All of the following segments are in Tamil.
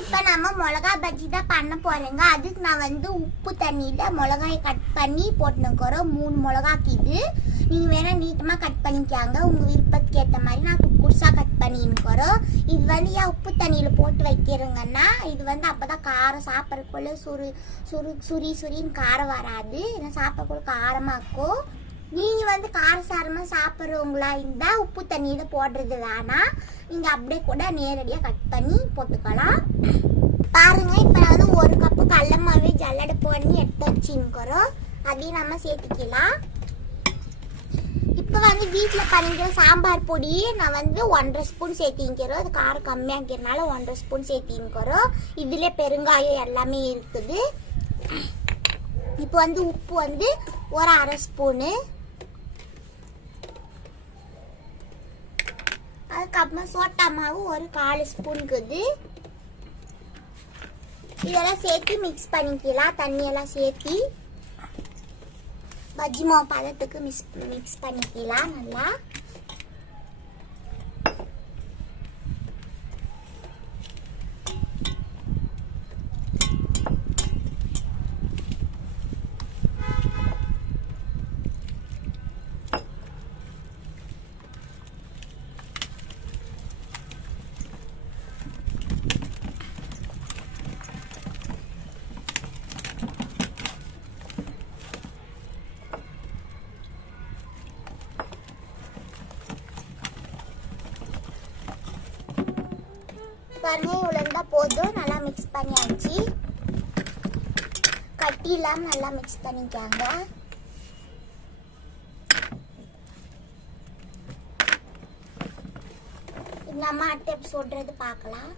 இப்போ நம்ம மிளகா பஜ்ஜி தான் பண்ண போறேங்க. அதுக்கு நான் வந்து உப்பு தண்ணியில மிளகாயை கட் பண்ணி போட்டுனுக்கிறோம். 3 மிளகாக்கு இது நீங்க வேணா நீட்டமா கட் பண்ணிக்காங்க, உங்க விருப்பத்துக்கு ஏற்ற மாதிரி. நான் குடுசா கட் பண்ணிக்கிறோம். இது வந்து ஏன் உப்பு தண்ணியில போட்டு வைக்கிறேங்கன்னா, இது வந்து அப்பதான் காரம் சாப்பிட்றதுக்குள்ள சுரின்னு காரம் வராது. ஏன்னா சாப்பிட்றதுக்குள்ள காரமா இருக்கும். நீங்க வந்து காரசாரமா சாப்பிட்றவங்களா இருந்தா உப்பு தண்ணியில போடுறது வேணாம், நீங்க அப்படியே கூட நேரடியா கட் பண்ணி போட்டுக்கலாம். பாருங்க, இப்ப நான் வந்து 1 கப்பு கடலை மாவு ஜல்லடை பண்ணி எடுத்து வச்சுக்கிறோம். அதையும் நம்ம சேர்த்துக்கலாம். இப்ப வந்து வீட்டுல பண்ணிக்கிற சாம்பார் பொடி நான் வந்து 1.5 ஸ்பூன் சேர்த்திக்கிறோம். அது காரம் கம்மியாக்கிறதுனால 1.5 ஸ்பூன் சேர்த்திக்கிறோம். இதுல பெருங்காயம் எல்லாமே இருக்குது. இப்போ வந்து உப்பு வந்து ஒரு 1/2 ஸ்பூனு, அதுக்கப்புறமா சோட்டா மாவு ஒரு 1/4 ஸ்பூனுக்குது. இதெல்லாம் சேர்த்து மிக்ஸ் பண்ணிக்கலாம். தண்ணியெல்லாம் சேர்த்து பஜ்ஜி மாவு பதத்துக்கு மிக்ஸ் பண்ணிக்கலாம் நல்லா. பாருங்க, இவ்வளோ இருந்தால் போதும். நல்லா மிக்ஸ் பண்ணியாச்சு. கட்டி இல்லாமல் நல்லா மிக்ஸ் பண்ணிக்காங்க. நம்ம அடுத்த சொல்றது பார்க்கலாம்.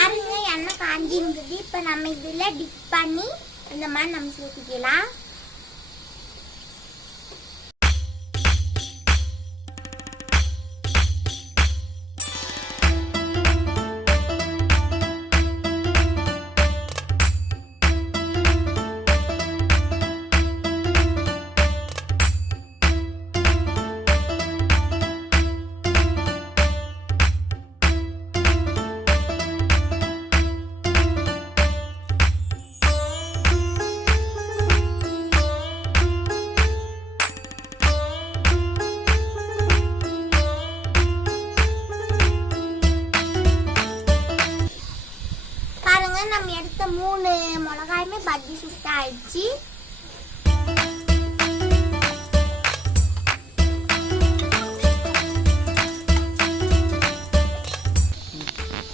பாருங்க, எண்ணெய் காஞ்சிருக்குது. இப்போ நம்ம இதில் டிப் பண்ணி இந்த மாதிரி நம்ம சேர்த்துக்கலாம். நம்ம எடுத்த 3 மிளகாயுமே பஜ்ஜி சுத்த ஆயிடுச்சு.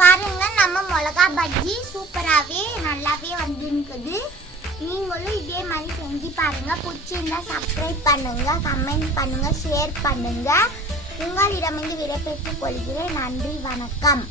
பாருங்க, நம்ம மிளகா பஜ்ஜி சூப்பராகவே நல்லாவே வந்துருக்குது. நீங்களும் இதே மாதிரி செஞ்சு பாருங்க. பிடிச்சிருந்தா சப்ஸ்கிரைப் பண்ணுங்க, கமெண்ட் பண்ணுங்க, ஷேர் பண்ணுங்க. உங்களிடமிருந்து விடைபெற்றுக் கொள்கிறேன். நன்றி, வணக்கம்.